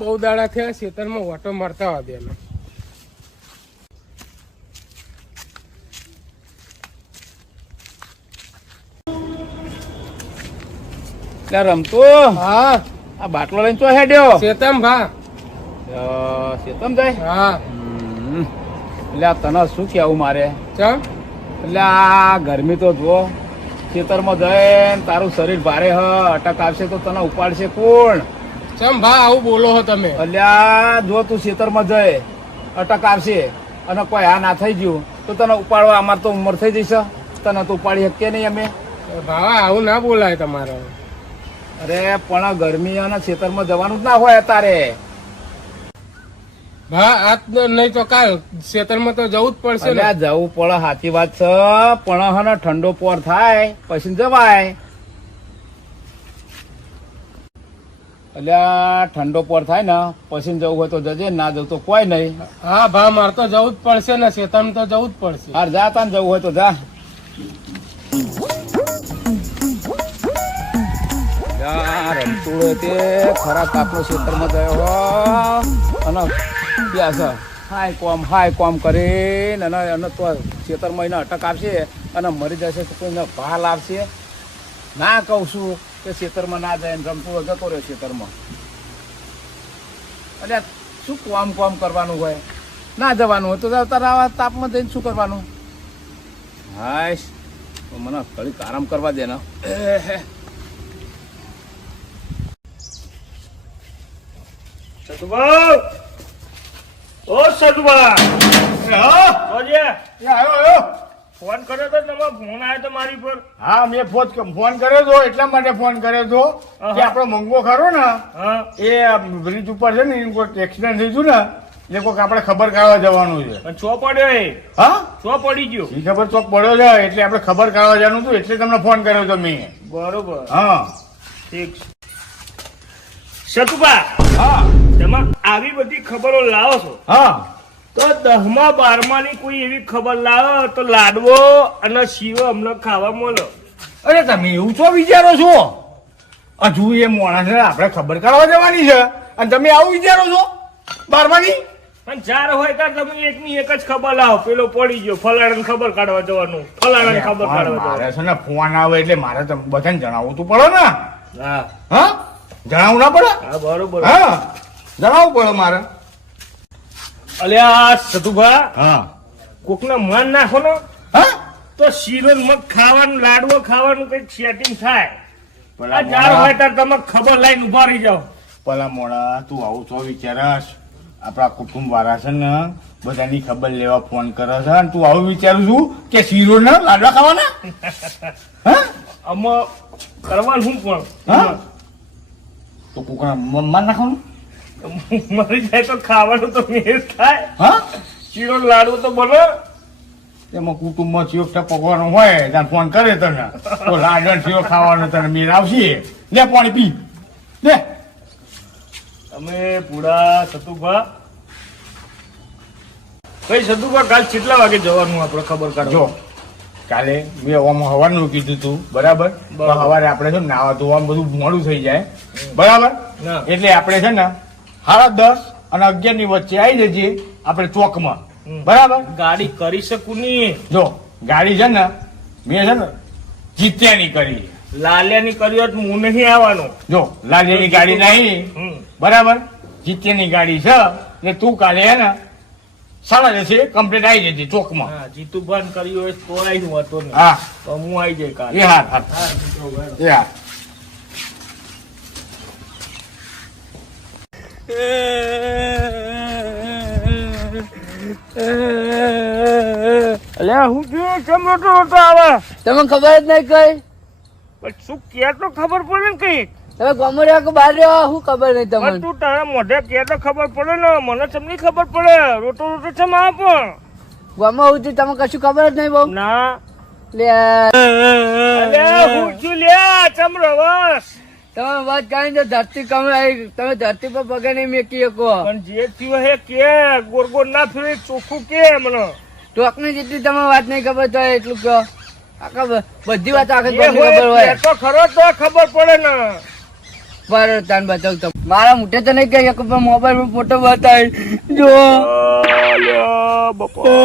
બહુ દાડા થયા ખેતરમાં ઓટો મારતા હોય બેનો. રમતો હા આ બાટલો લઈને ચો હેડ્યો શેતમ ભા. શેતમ જાય. હા એટલે આ તને શું કેવું મારે? ચમ એટલે આ ગરમી તો જુઓ, ખેતરમાં જઈને તારું શરીર ભારે હ, અટક આવશે તો તને ઉપાડશે કોણ? ચમ ભા આવું બોલો હો તમે? અલ્યા જો તું ખેતરમાં જઈ અટક આવશે અને કોઈ આ ના થઈ ગયું તો તને ઉપાડવા અમાર તો ઉંમર થઈ જશે, તને તો ઉપાડી શકીએ નહીં અમે. ભાવા આવું ના બોલાય તમારે. અરે પણ ગરમી અને ખેતરમાં જવાનું જ ના હોય તારે. ભા આજ નહીં તો કાલ ખેતરમાં તો જવું જ પડશે ને. જવું પડે, સાચી વાત છે, પણ હે ને ઠંડો પોર થાય પછી જવાય. અલ્યા ઠંડો પોર થાય ને પછી જવું હોય તો જજે, ના જવું તો કોઈ નહીં. હા ભા મારે તો જવું જ પડશે ને, ખેતરમાં તો જવું જ પડશે. હાર જા, તાને જવું હોય તો જા. રમતું તે ખરા કાપનો ખેતરમાં ગયો અને ત્યાં છે હાય કોમ કરીને અને તો ખેતરમાં એને અટક આપશે અને મરી જશે તો કોઈને ભાલ આવશે. ના કહું છું કે ખેતરમાં ના જાય, રમતું જતો રહ્યો ખેતરમાં. એટલે શું કોમ કરવાનું હોય? ના જવાનું હોય તો તારા આવા તાપમાં જઈને શું કરવાનું? હાશ મને ઘડીક આરામ કરવા દે ને. સતુભા, ઓ સતુભા, ફોન કર્યો તો તમે? ફોન આવ્યો તો મારી પર. હા મેં ફોન કર્યો હતો, એટલા માટે ફોન કર્યો હતો કે આપણો મંગો ખરો ને એ બ્રિજ ઉપર છે ને કોઈ એક્સિડન્ટ થઈ ગયું ને એટલે કોઈક આપણે ખબર કાઢવા જવાનું છે. છો પડ્યો એ? હા છો પડી ગયો? એ ખબર ચોક પડ્યો છે એટલે આપણે ખબર કાઢવા જવાનું હતું, એટલે તમને ફોન કર્યો હતો મેં. બરોબર, હા ઠીક છે. સતુભા, હા તમે આવી બધી ખબરો લાવો છો હા તો 10મા 12માની કોઈ એવી ખબર લાવો તો લાડવો અને શીરો અમને ખાવા મળે. અરે તમે એવું છો વિચારો છો? હજુ એ માણસ આપણે ખબર કાઢવા જવાની છે અને તમે આવું વિચારો છો 12માની? પણ ચાર હોય ત્યારે તમે એકની એક જ ખબર લાવો. પેલો પડી ગયો, ફલાણાને ખબર કાઢવા જવાનું, ફલાણાને ખબર કાઢવા મારે જવાનું. છે ને ફોન આવે એટલે મારે બધાને જણાવવું તો પડે ને. હા હા જણાવવું ના પડે? હા બરોબર. હા જણાવવું પડે મારે. અલ્યા સતુભા, હા કોકને મન નાખો ને હા તો શીરો ને મગ ખાવાનું, લાડવો ખાવાનું કઈક સેટિંગ થાય. ભલા આ ચાર હોય ત્યારે તમે ખબર લઈને ઉભા રહી જાઓ. ભલા મોડા તું આવું છો વિચારસ? આપણા કુટુંબ વાળા છે ને બધાની ખબર લેવા ફોન કરે છે અને તું આવું વિચારું છું કે શીરો ને લાડવા ખાવાના? હા આમાં કરવાનું શું પણ? હા તો કોકના મન નાખવાનું? મરી જાય તો ખાવાનું તો મેળ થાય. હા શીરો ને લાડવો તો બને. એમાં કુટુંબમાં ચિયોટા પકવાનો હોય ત્યાં ફોન કરે તને તો લાડવા શીરો ખાવાનો તને મેળ આવશે. લે પાણી પી લે. તમે પૂરા સતુભા, કઈ સતુભા કાલ કેટલા વાગે જવાનું આપણે ખબર કાઢો? જો કાલે મેં હવારનું કીધું તું બરાબર, સવારે આપણે છે ને નાવા ધોવામાં બધું મોડું થઈ જાય બરાબર, એટલે આપણે છે ને 10:30 અને 11 ની વચ્ચે આવી જજે આપણે ચોકમાં બરાબર. ગાડી કરી શકું નહીં. જો ગાડી છે ને મેં છે ને જીત્યાની કરી, લાલિયાની કરી હોત હું નહીં આવવાનું. જો લાલિયાની ગાડી નહીં બરાબર, જીત્યાની ગાડી છે એટલે તું કાલે હે ને 10:30 કમ્પ્લીટ આવી જજે ચોકમાં. હા જીતુભાન કરી હોય તો આવી હતો ને. હા તો હું આવી જાય કાલે. એ હા હા એ હા. અલ્યા હું જોયું કેમ રોટો આવે? તમને ખબર જ નહીં કઈ? પણ શું કે તો ખબર પડે ને કઈ. તમે ગમે રહ્યા કે બહાર રહ્યા, શું ખબર નહીં પણ તમને? તું તારા મોઢે કે તો ખબર પડે ને, મને તમને ખબર પડે. રોટો રોટો છે માં પણ ગમે હું છું તમને કશું ખબર જ નહીં બહુ. ના લે અલ્યા હું છું લ્યા ચમ રવસ. તમે વાત કરી તો ધરતી કમરાઈ, તમે ધરતી પર પગે નહીં મેકી શકો. પણ જે થયું હે કે ગોર ગોર ના ફેરે ચોખ્ખું કે મને. ટોકની જેટલી તમે વાત નહીં ખબર તો એટલું કહો. આખા બધી વાત આખી એ ખબર હોય. તો ખરો તો ખબર પડે ને. બરાબર તાન બતાવ તો મારા મોઢે તો નહીં કહી શકું પણ મોબાઈલ માં ફોટો બતાવી જો અલ્યા બાપા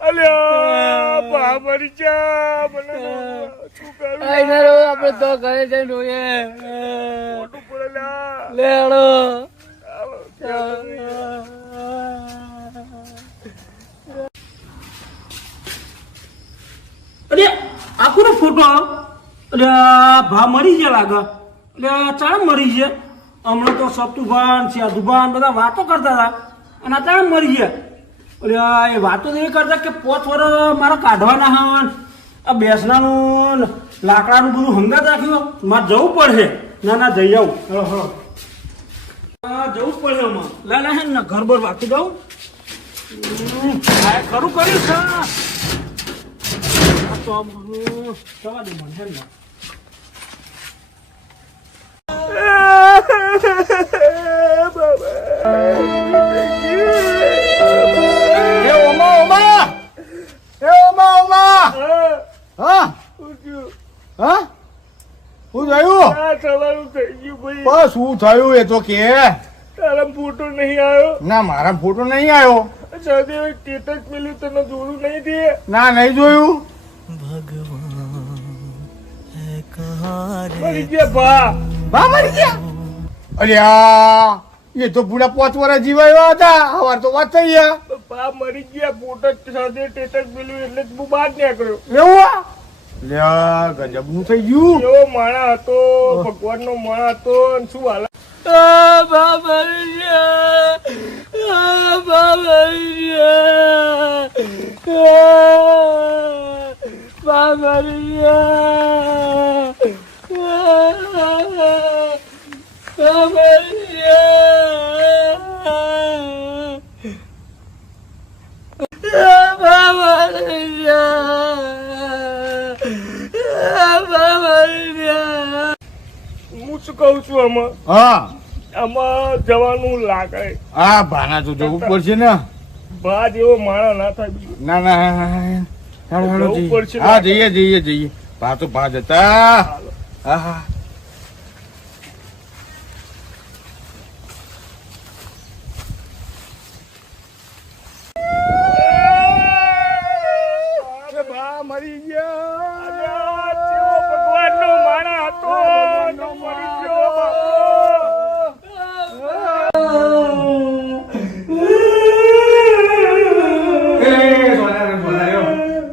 અલ્યા બા મરી જા મને શું કરું આઈ ના રહો આપણે તો ઘરે જઈને રોઈએ મોટું પડેલા લેડો અરે આખો નો ફોટો અરે ભા મરી ગયા લાગે એટલે ચાણ મરી ગયા હમણાં તો સતુભાન સાધુભાન બધા વાતો કરતા હતા અને આ ચાણ મરી ગયા એટલે એ વાતો એવી કરતા કે 5 વર્ષ મારા કાઢવાના હન આ બેસનાનું લાકડાનું બધું હંગાત રાખ્યું મારે જવું પડશે ના જઈ આવું જવું જ પડશે આમાં લા હે ને ઘર બર વાંચી દઉં ખરું કર્યું છે જવા દે મને ને એ ઓમા ઓમા એ ઓમા ઓમા હા હા શું થયું આ સવારું થઈ ગયું ભાઈ બસ શું થયું એ તો કે તારા ફોટો નહીં આવ્યો ના મારા ફોટો નહીં આવ્યો સહદેવ સ્ટેટસ પેલું તને જોયું નહીં દે ના નહીં જોયું મરી ગયા ભા બા મરી ગયા અલ્યા એ તો પૂરા 5 વર્ષ જીવાયા હતા હવાર તો વાત થઈ ગયા ભા મરી ગયા ફોટો સહદેવ સ્ટેટસ પેલું એટલે જ હું બહાર નીકળ્યો એવું લ્યા ગજબ નું થઈ ગયું એવો માણા હતો ભગવાન નો માણા હતો અને શું હાલ બા મરી ગયા બા મરી ગયા બા મરી ગયા બા મરી ગયા બા મરી ગયા બા મરી ગયા હું શું કહું છું આમાં હા આમાં જવાનું લાગે હા ભાના તો જવું પડશે ને ભા જેવો માણા ના થાય બીજું. ના ના હેડો હેડો જવું જઈએ. પડશે. હા જઈએ ભા તો ભા જતા હા હા અરે ભા મરી ગયા અલ્યા, જેવો ભગવાનનો માણા હતો ને મરી ગયો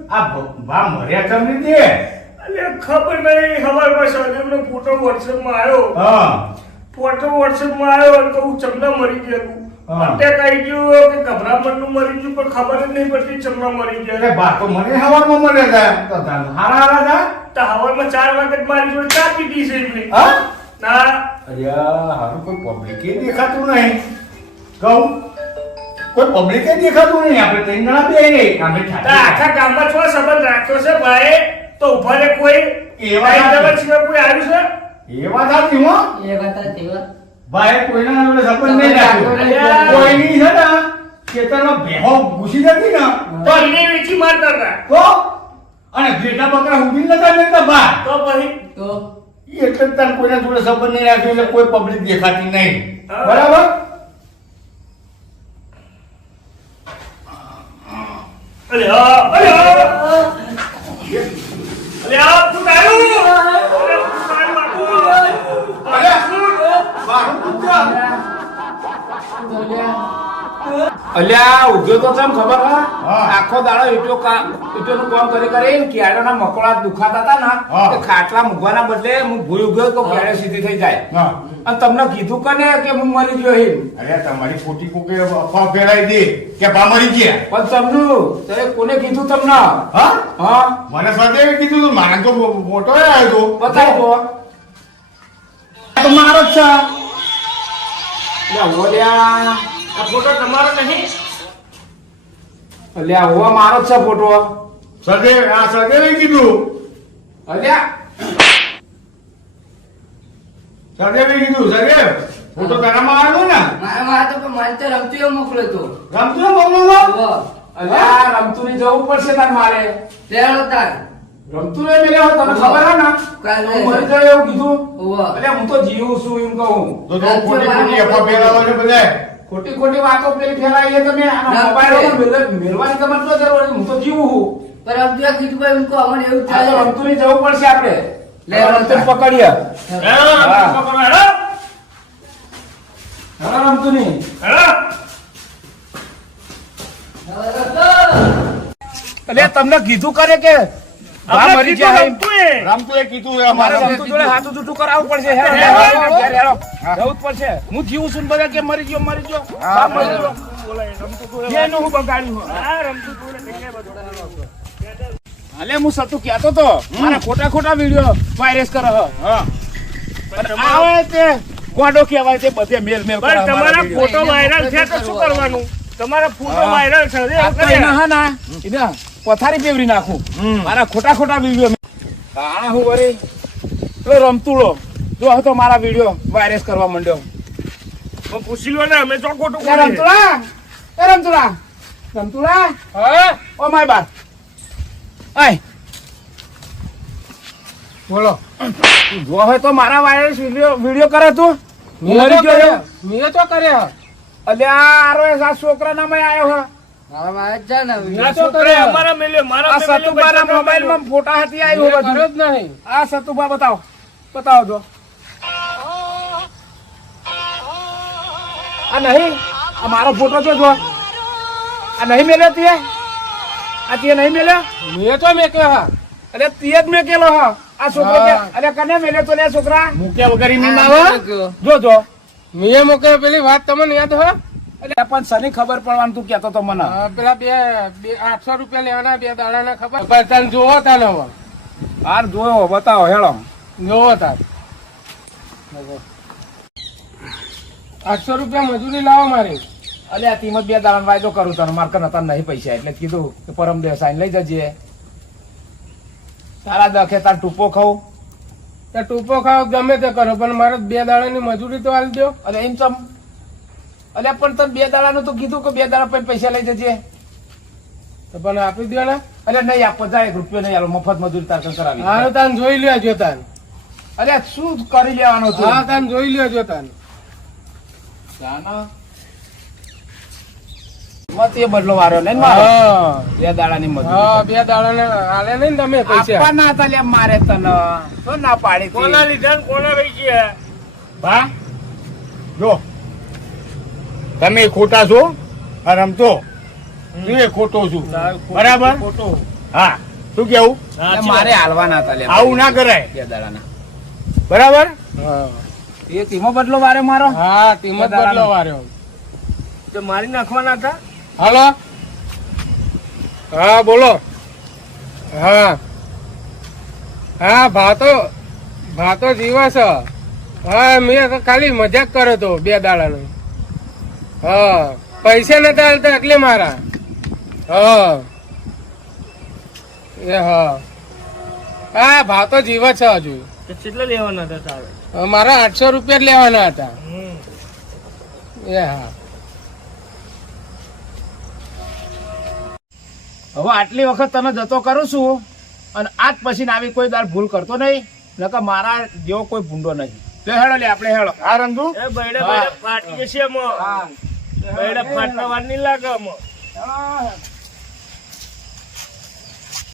બાપો. ભા મર્યા તમને તે અલ્યા, ખબર નહીં સવારમાં સહદેવનો ફોટો વોટ્સએપમાં આવ્યો હા ફોટો વોટ્સએપમાં આવ્યો અને કહું ચમના મરી ગયેલું હા. અટેક આવી ગયો કે ગભરામણનું મરી ગયું પણ ખબર જ નહીં પડતી ચમના મરી અરે ગયા બા તો મને હવારમાં મળ્યા હતા તો હારા હારા હતા તો હવારમાં 4 વાગે મારી જોડે ચા પીધી છે એમને હા ના અરે હારું કોઈ પબ્લિકે દેખાતું નહીં કહું કોઈ પબ્લિકે દેખાતું નહીં આપણે ત્રણ જણા બે અમે તો આખા ગામમાં છો સંબંધ રાખ્યો છે ભાઈ તો ઉભા રે કોઈ એવા ભાઈ સિવાય કોઈ આવ્યું છે એ વાત સાચી હો એ વાત તેવા ભાઈ કોઈના જોડે સંબંધ નહીં રાખ્યો અલ્યા. કોઈની છે ને ખેતરમાં ભેહો ઘૂસી જતી ને તો એને વેચી મારતા હતા તો અને ઘેટા બકરા ઉભી નતા દેતા બા તો પછી તો એટલે જ તાર કોઈના જોડે સંબંધ નહીં રાખ્યો એટલે કોઈ પબ્લિક દેખાતી નહીં હા. બરાબર અલ્યા ફૂટ આવ્યું અરે ફૂટ આવ્યું બાપુ અલ્યા. મારું પુત્ર અલ્યા ઉદ્યોગ તો કેમ ખબર હા. હા આખો દાડો ઈટોનું કામ કરી કરીને કેળાના મકોડા દુખાતા હતા ને હા. તે ખાટલા મૂકવાના બદલે હું ભૂલી ગયો તો કેળે સીધી થઈ જાય હા અને તમને કીધું કને કે હું મરી ગયો હિમ અરે તમારી ખોટી કોકે અફવા ફેલાઈ દે કે બા મરી ગયા પણ સમજુ તે કોને કીધું તમને હા હા મને સાથે કીધું તું મારા તો મોટો આવ્યો તો બતાવી દો તો મારો જ છે અલ્યા ઓલ્યા આ ફોટો તમારો નહીં અલ્યા હોવા મારો જ છે ફોટો સદેવ આ સદેવે કીધું અલ્યા સદેવે કીધું સદેવ ફોટો તારામાં આવ્યો ને મારા તો પણ મારે તો રમતું એવું મોકલ્યો તો રમતું મોકલું અલ્યા રમતું ની જવું પડશે તાર મારે તેડો તાર રમતું નહીં મેલ્યો તને ખબર હે ને કાલે હું મરી જાય એવું કીધું ઓવા અલ્યા હું તો જીવું છું એમ કહું તો ખોટી ખોટી અફવા ફેલાવો છે બધાય. ખોટી ખોટી વાતો પેલી ફેલાઈ છે તમે આના ના, મોબાઈલ મેળવાની તમારે શું જરૂર છે? હું તો જીવું છું પર રમતું કીધું ભાઈ ઉनको અમને એવું આ તો થાય રમતું ની જવું પડશે આપણે લે, રમતું પકડીએ હેલો, પકડો, હેલો. હવે રમતું નહીં હેલો. અલ્યા તમને કીધું કરે કે બા આપણે મરી કીધું જાય એમ. રમતું એ. રમતું એ કીધું એ મારે અમારે રમતું જોડે હાથું જૂઠું કરાવવું પડશે હેરો, હેરો, હેરો, હેરો. હેરો, હેરો. જવું જ પડશે હું જીવું છું ને બધા કે મરી ગયો બા મરી ગયો બોલાય, રમતું જોડે એનું હું બગાડ્યું આ રમતું જોડે એટલે બધું. અલે હું સતું કહેતો તો મારા ખોટા ખોટા વિડિયો વાયરસ કરે હ હા આવે તે ગોડો કહેવાય તે બધે મેલ મેલ કરે પણ તમારા ફોટો વાયરલ છે તો શું કરવાનું તમારા ફોટો વાયરલ છે આ તો એના હા ના એના પથારી પેવરી નાખું મારા ખોટા ખોટા વિડિયો હા હું વરી તો રમતુળો જો હતો મારા વિડિયો વાયરસ કરવા માંડ્યો પણ પૂછી લો ને અમે જો ખોટું એ કરીએ. રમતુળા એ રમતુળા રમતુળા હા ઓ માય બા આય બોલો તું જો હોય તો મારા વાયરસ વિડિયો કરે તું મેં મરી તો ગયો કર્યા. મેં તો કર્યા અલ્યા આરો આ છોકરા ના મેં આવ્યો હા મારા માં જ જા ને મેં તો છોકરે કર્યા. અમારા મેલ્યો, મારા આ મેલ્યો, સતુબાના બચ્ચાનો મોબાઈલ માં ફોટા હતી આવ્યું મેં કર્યો બધું જ નહીં આ સતુબા બતાવો બતાવો જો આ નહીં આ મારો ફોટો જો જો આ નહીં મેલ્યો તે આ તે નહીં મેલ્યો મેં તો મેં કહ્યા અરે તે જ મેં કેલો હા આ છોકરો કે અરે કને મેલ્યો તો લે છોકરા મૂક્યા વગર ઈ નહીં આવે જો જો મેં મોકે પેલી વાત તમને યાદ હો એટલે પણ સની ખબર પડવાનું તું કહેતો તો મને પેલા બે 800 રૂપિયા લેવાના બે દાડાના ખબર પણ તને જોવો તાને હવે હાર જોયો બતાવો હેળો જોવો તાર 800 રૂપિયા મજૂરી લાવો મારી અલ્યા તીમત બે દાડા વાયદો કરું તને માર કને તને નહીં પૈસા એટલે કીધું કે પરમ દિવસ આઈને લઈ જજે તારા દખે તાર ટૂંપો ખાઉં તો ટૂંપો ખાવ ગમે તે કરો પણ મારે 2 દાડાની મજૂરી તો આલી દો અરે એમ ચમ અલ્યા પણ તને 2 દાડાનું તો કીધું કે 2 દાડા પછી પૈસા લઈ જજે તો પણ આપી દો ને અરે નહીં આપો જાય 1 રૂપિયો નહીં આલો મફત મજૂરી તાર કને કરાવી હા તાન જોઈ લેજો તાન અલ્યા શું કરી લેવાનું તું હા તાન જોઈ લેજો તાન જાનો મત એ બદલો વાર્યો નહીં મારો હા 2 દાડાની મજૂરી હા 2 દાડાના આલે નહીં ને તમે પૈસા આપવાના હતા લે મારે તને તો ના પાડી હતી. કોના લીધા ને કોના રહી ગયા ભા જો તમે ખોટા છો આ રમતો તું એ ખોટો છું બરાબર ખોટો હા શું કેવું એટલે મારે હાલવાના હતા લે આવું ના કરાય 2 દાડાના બરાબર હા એ તીમો બદલો વારે મારો હા કિંમત બદલો વાર્યો તો મારી નાખવાના હતા હાલો હા બોલો હા હા ભાતો જીવા છે હા મેં તો ખાલી મજાક કર્યો તો 2 દાડાનો હા પૈસા નતા હાલતા એટલે મારા હા એ હા હા ભાતો જીવા છે હજુ તો કેટલા લેવાના હતા તારે મારા 800 રૂપિયા જ લેવાના હતા એ હા હવે આટલી વખત તને જતો કરું છું અને આજ પછી આવી કોઈ દાર ભૂલ કરતો નહીં નકર મારા જેવો કોઈ ભૂંડો નહીં તો હેડો લે આપણે હેડો આ રંગુ એ બૈડા બૈડા ફાટી જશે એમાં. બૈડા ફાટવા વાર નહીં લાગે એમાં. હેડો.